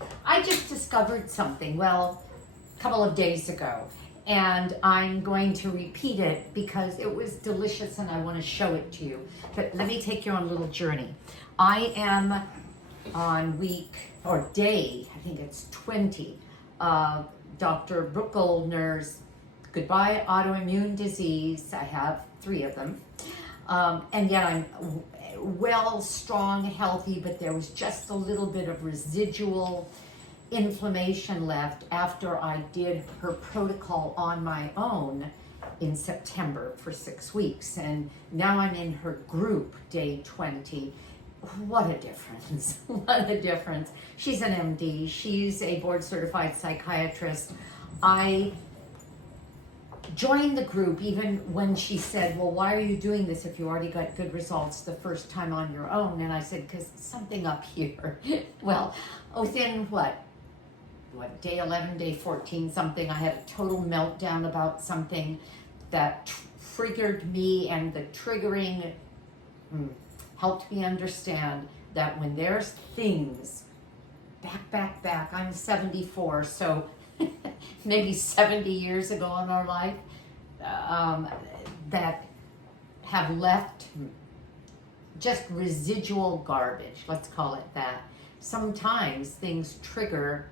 Okay, I just discovered something, well, a couple of days ago, and I'm going to repeat it because it was delicious and I want to show it to you. But let me take you on a little journey. I am on week, or day, I think it's 20, of Dr. Brooke Goldner's Goodbye Autoimmune Disease. I have 3 of them. And yet I'm well, strong, healthy, but there was just a little bit of residual inflammation left after I did her protocol on my own in September for 6 weeks. And now I'm in her group, day 20. What a difference. What a difference. She's an MD. She's a board certified psychiatrist. I joined the group even when she said, well, why are you doing this if you already got good results the first time on your own? And I said, because something up here. Well, within what, day 11, day 14, something, I had a total meltdown about something that triggered me, and the triggering helped me understand that when there's things back, I'm 74, so maybe 70 years ago in our life, that have left just residual garbage, let's call it that. Sometimes things trigger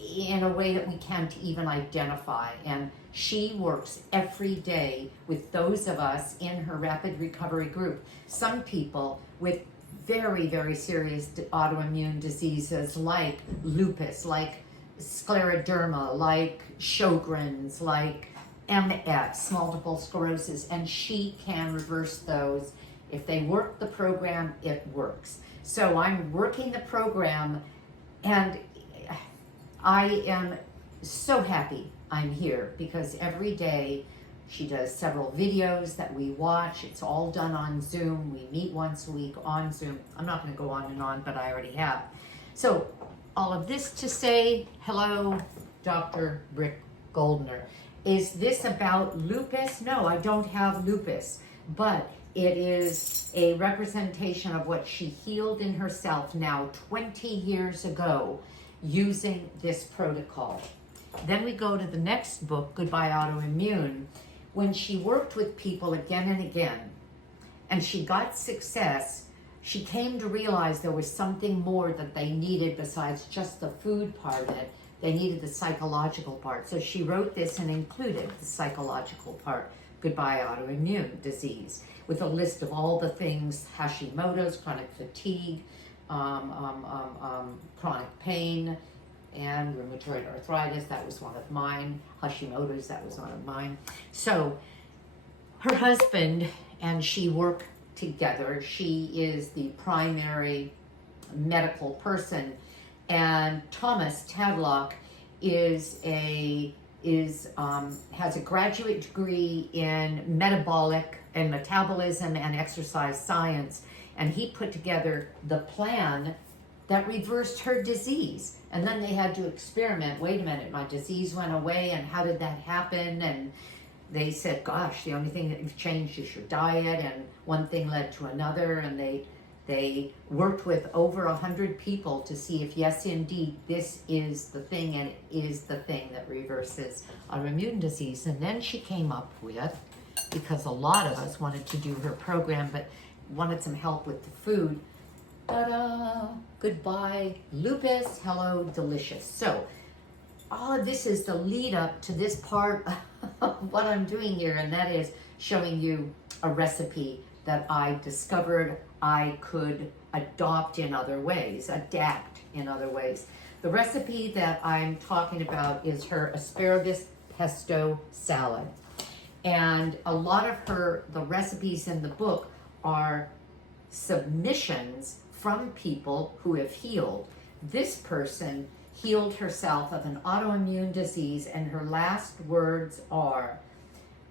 in a way that we can't even identify, and she works every day with those of us in her rapid recovery group. Some people with very, very serious autoimmune diseases like lupus, like scleroderma, like Sjogren's, like MS, multiple sclerosis, and she can reverse those. If they work the program, it works. So I'm working the program, and I am so happy I'm here because every day she does several videos that we watch. It's all done on Zoom. We meet once a week on Zoom. I'm not going to go on and on, but I already have. So all of this to say, hello, Dr. Brooke Goldner. Is this about lupus? No, I don't have lupus, but it is a representation of what she healed in herself now 20 years ago using this protocol. Then we go to the next book, Goodbye Autoimmune, when she worked with people again and again, and she got success. She came to realize there was something more that they needed besides just the food part of it. They needed the psychological part. So she wrote this and included the psychological part, Goodbye Autoimmune Disease, with a list of all the things: Hashimoto's, chronic fatigue, chronic pain, and rheumatoid arthritis. That was one of mine. Hashimoto's, that was one of mine. So her husband and she work together. She is the primary medical person, and Thomas Tadlock has a graduate degree in metabolic and metabolism and exercise science, and he put together the plan that reversed her disease. And then they had to experiment. Wait a minute, my disease went away, and how did that happen? And they said, gosh, the only thing that you've changed is your diet, and one thing led to another, and they worked with over 100 people to see if, yes, indeed, this is the thing, and it is the thing that reverses autoimmune disease. And then she came up with, because a lot of us wanted to do her program, but wanted some help with the food, ta-da, Goodbye Lupus, hello delicious. So all of this is the lead up to this part of what I'm doing here, and that is showing you a recipe that I discovered I could adopt in other ways, adapt in other ways. The recipe that I'm talking about is her asparagus pesto salad. And a lot of the recipes in the book are submissions from people who have healed. This person healed herself of an autoimmune disease, and her last words are,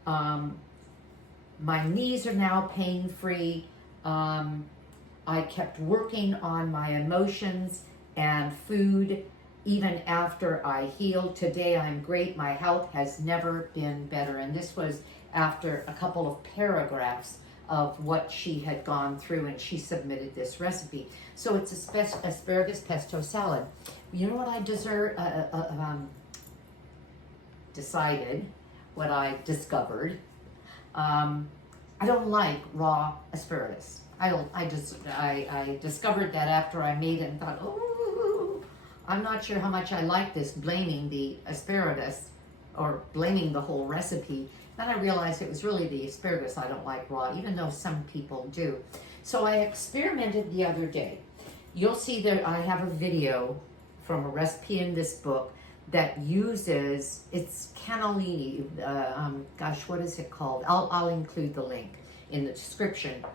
my knees are now pain-free. I kept working on my emotions and food even after I healed. Today I'm great. My health has never been better. And this was after a couple of paragraphs of what she had gone through, and she submitted this recipe. So it's asparagus pesto salad. You know what I decided, what I discovered? I don't like raw asparagus. I discovered that after I made it and thought, oh, I'm not sure how much I like this, blaming the asparagus or blaming the whole recipe. Then I realized it was really the asparagus I don't like raw, even though some people do. So I experimented the other day. You'll see that I have a video from a recipe in this book that uses, it's cannelloni, gosh, what is it called? I'll include the link in the description.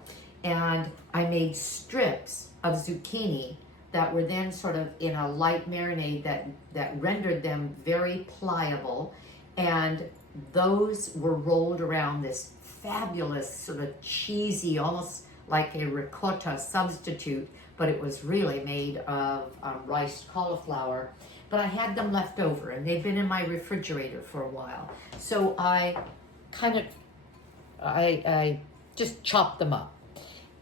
And I made strips of zucchini that were then sort of in a light marinade that rendered them very pliable. And those were rolled around this fabulous sort of cheesy, almost like a ricotta substitute, but it was really made of riced cauliflower. But I had them left over, and they've been in my refrigerator for a while. So I just chopped them up.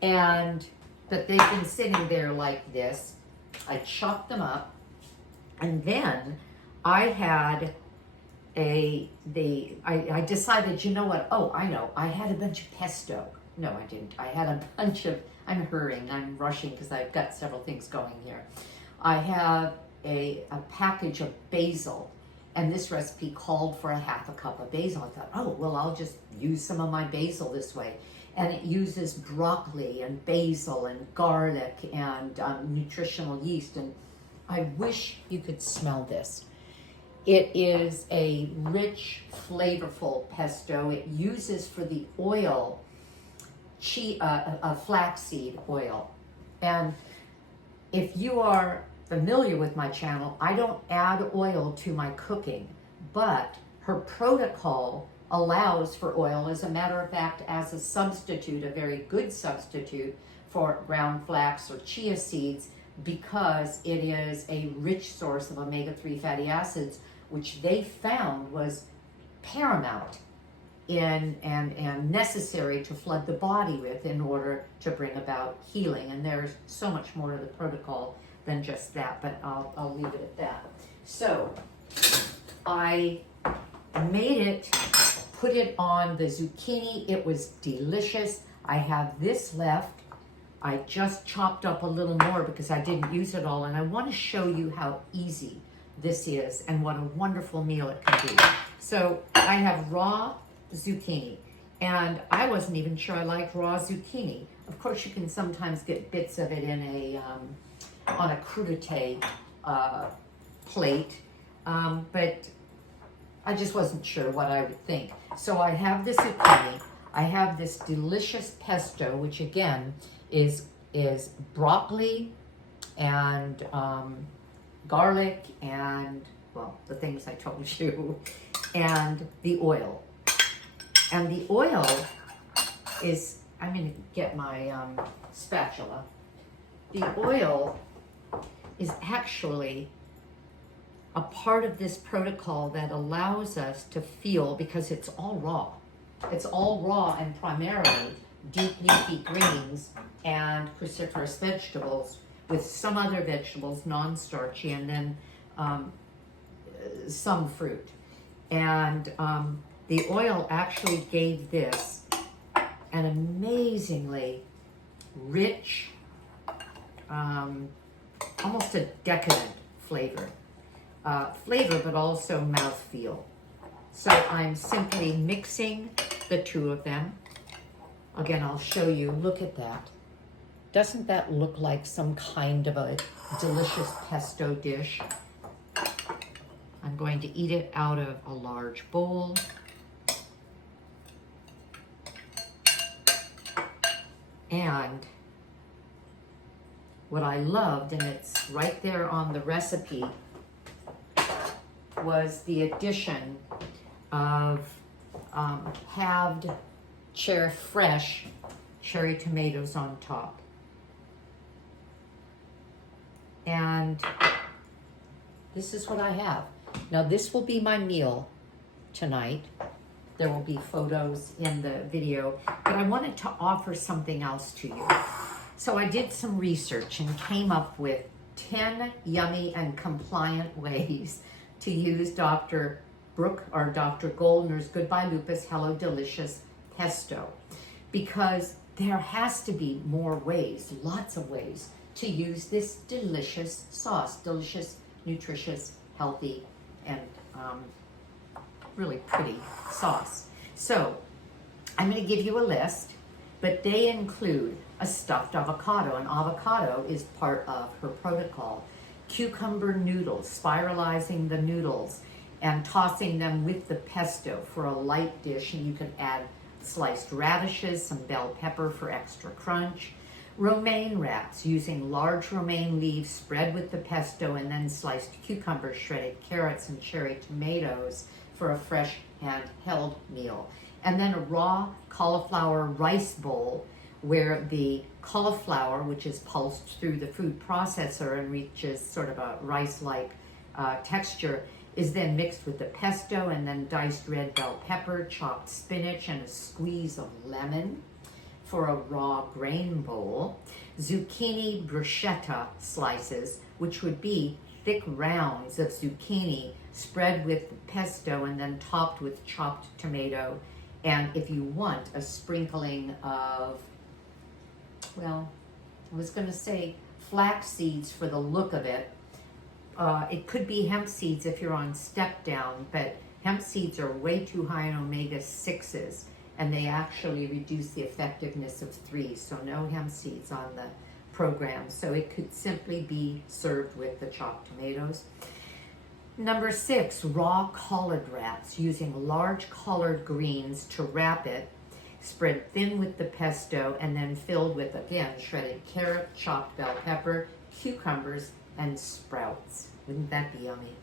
But they've been sitting there like this. I chopped them up, and then I had I decided, you know what? Oh, I know. I had a bunch of pesto. No, I didn't. I had a bunch of, I'm hurrying, I'm rushing because I've got several things going here. I have a package of basil, and this recipe called for a half a cup of basil. I thought, oh, well, I'll just use some of my basil this way. And it uses broccoli and basil and garlic and nutritional yeast. And I wish you could smell this. It is a rich, flavorful pesto. It uses for the oil flaxseed oil. And if you are familiar with my channel, I don't add oil to my cooking, but her protocol allows for oil. As a matter of fact, as a substitute, a very good substitute for ground flax or chia seeds, because it is a rich source of omega-3 fatty acids, which they found was paramount and necessary to flood the body with in order to bring about healing. And there's so much more to the protocol than just that, but I'll leave it at that. So I made it, put it on the zucchini. It was delicious. I have this left. I just chopped up a little more because I didn't use it all, and I want to show you how easy this is and what a wonderful meal it can be. So I have raw zucchini, and I wasn't even sure I liked raw zucchini. Of course, you can sometimes get bits of it in on a crudité plate, but I just wasn't sure what I would think. So I have this zucchini. I have this delicious pesto, which again is broccoli and garlic and, well, the things I told you, and the oil. And the oil is, I'm going to get my spatula. The oil is actually a part of this protocol that allows us to feel, because it's all raw. It's all raw and primarily deep leafy greens and cruciferous vegetables with some other vegetables, non-starchy, and then some fruit. And the oil actually gave this an amazingly rich, almost a decadent flavor, but also mouthfeel. So I'm simply mixing the two of them. Again, I'll show you. Look at that. Doesn't that look like some kind of a delicious pesto dish? I'm going to eat it out of a large bowl. And what I loved, and it's right there on the recipe, was the addition of halved fresh cherry tomatoes on top. And this is what I have. Now this will be my meal tonight. There will be photos in the video, but I wanted to offer something else to you. So I did some research and came up with 10 yummy and compliant ways to use Dr. Brooke or Dr. Goldner's Goodbye Lupus, Hello Delicious Pesto, because there has to be more ways, lots of ways, to use this delicious sauce, delicious, nutritious, healthy, and really pretty sauce. So I'm going to give you a list, but they include a stuffed avocado. An avocado is part of her protocol. Cucumber noodles, spiralizing the noodles and tossing them with the pesto for a light dish, and you can add sliced radishes, some bell pepper for extra crunch. Romaine wraps, using large romaine leaves spread with the pesto and then sliced cucumbers, shredded carrots, and cherry tomatoes for a fresh handheld meal. And then a raw cauliflower rice bowl where the cauliflower, which is pulsed through the food processor and reaches sort of a rice-like texture, is then mixed with the pesto and then diced red bell pepper, chopped spinach, and a squeeze of lemon for a raw grain bowl. Zucchini bruschetta slices, which would be thick rounds of zucchini spread with pesto and then topped with chopped tomato. And if you want a sprinkling of, well, I was going to say flax seeds for the look of it. It could be hemp seeds if you're on step down, but hemp seeds are way too high in omega-6s, and they actually reduce the effectiveness of 3s, so no hemp seeds on the program. So it could simply be served with the chopped tomatoes. Number 6, raw collard wraps, using large collard greens to wrap it, spread thin with the pesto, and then filled with, again, shredded carrot, chopped bell pepper, cucumbers, and sprouts. Wouldn't that be yummy?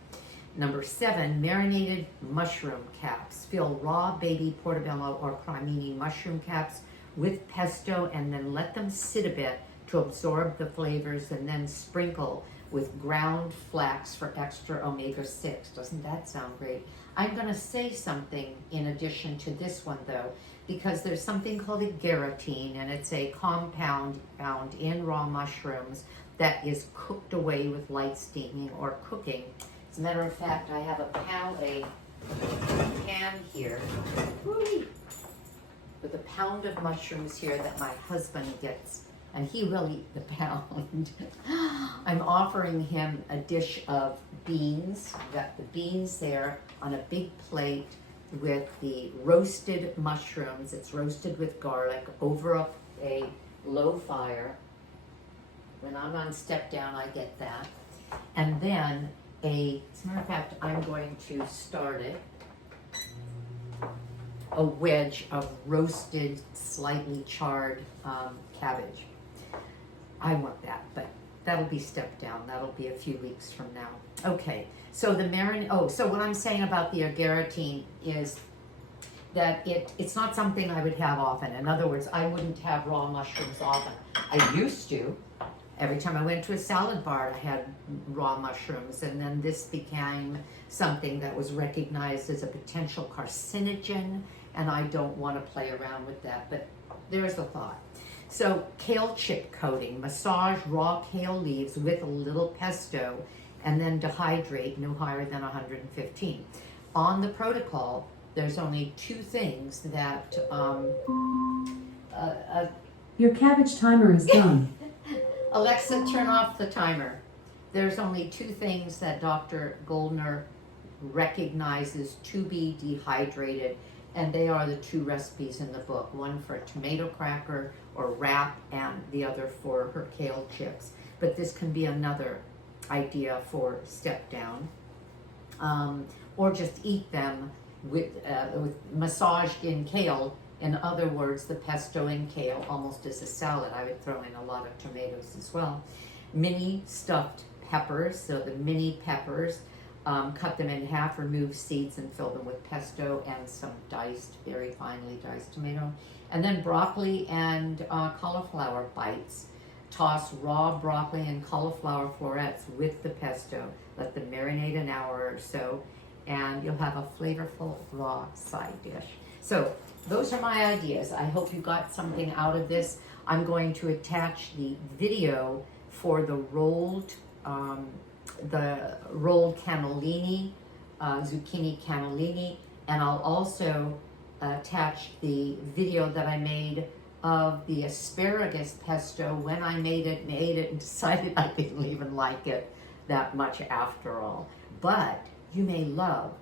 Number 7, marinated mushroom caps. Fill raw baby portobello or cremini mushroom caps with pesto and then let them sit a bit to absorb the flavors, and then sprinkle with ground flax for extra omega-6. Doesn't that sound great? I'm going to say something in addition to this one, though, because there's something called a garatine, and it's a compound found in raw mushrooms that is cooked away with light steaming or cooking. As a matter of fact, I have a pan here with a pound of mushrooms here that my husband gets, and he will eat the pound. I'm offering him a dish of beans. I've got the beans there on a big plate with the roasted mushrooms. It's roasted with garlic over a low fire. When I'm on step down, I get that. And then as a matter of fact, I'm going to start it, a wedge of roasted, slightly charred cabbage. I want that, but that'll be step down. That'll be a few weeks from now. Okay, so so what I'm saying about the agaritine is that it's not something I would have often. In other words, I wouldn't have raw mushrooms often. I used to. Every time I went to a salad bar, I had raw mushrooms, and then this became something that was recognized as a potential carcinogen, and I don't want to play around with that, but there's a thought. So kale chip coating, massage raw kale leaves with a little pesto, and then dehydrate no higher than 115. On the protocol, there's only 2 things that... Your cabbage timer is done. Alexa, turn off the timer. There's only 2 things that Dr. Goldner recognizes to be dehydrated, and they are the 2 recipes in the book. One for a tomato cracker or wrap, and the other for her kale chips. But this can be another idea for step down. Or just eat them with massaged in kale. In other words, the pesto and kale almost as a salad. I would throw in a lot of tomatoes as well. Mini stuffed peppers, so the mini peppers, cut them in half, remove seeds, and fill them with pesto and some diced, very finely diced tomato. And then broccoli and cauliflower bites. Toss raw broccoli and cauliflower florets with the pesto. Let them marinate an hour or so, and you'll have a flavorful raw side dish. So those are my ideas. I hope you got something out of this. I'm going to attach the video for the rolled the rolled cannellini, zucchini cannellini, and I'll also attach the video that I made of the asparagus pesto when I made it and decided I didn't even like it that much after all. But you may love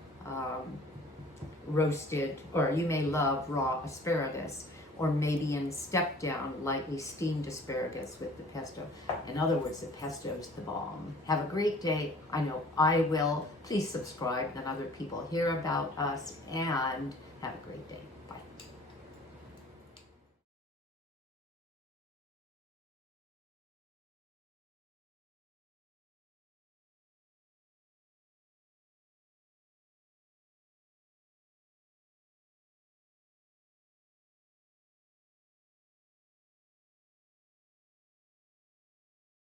roasted, or you may love raw asparagus, or maybe in step down, lightly steamed asparagus with the pesto. In other words, the pesto is the bomb. Have a great day. I know I will. Please subscribe, then other people hear about us, and have a great day.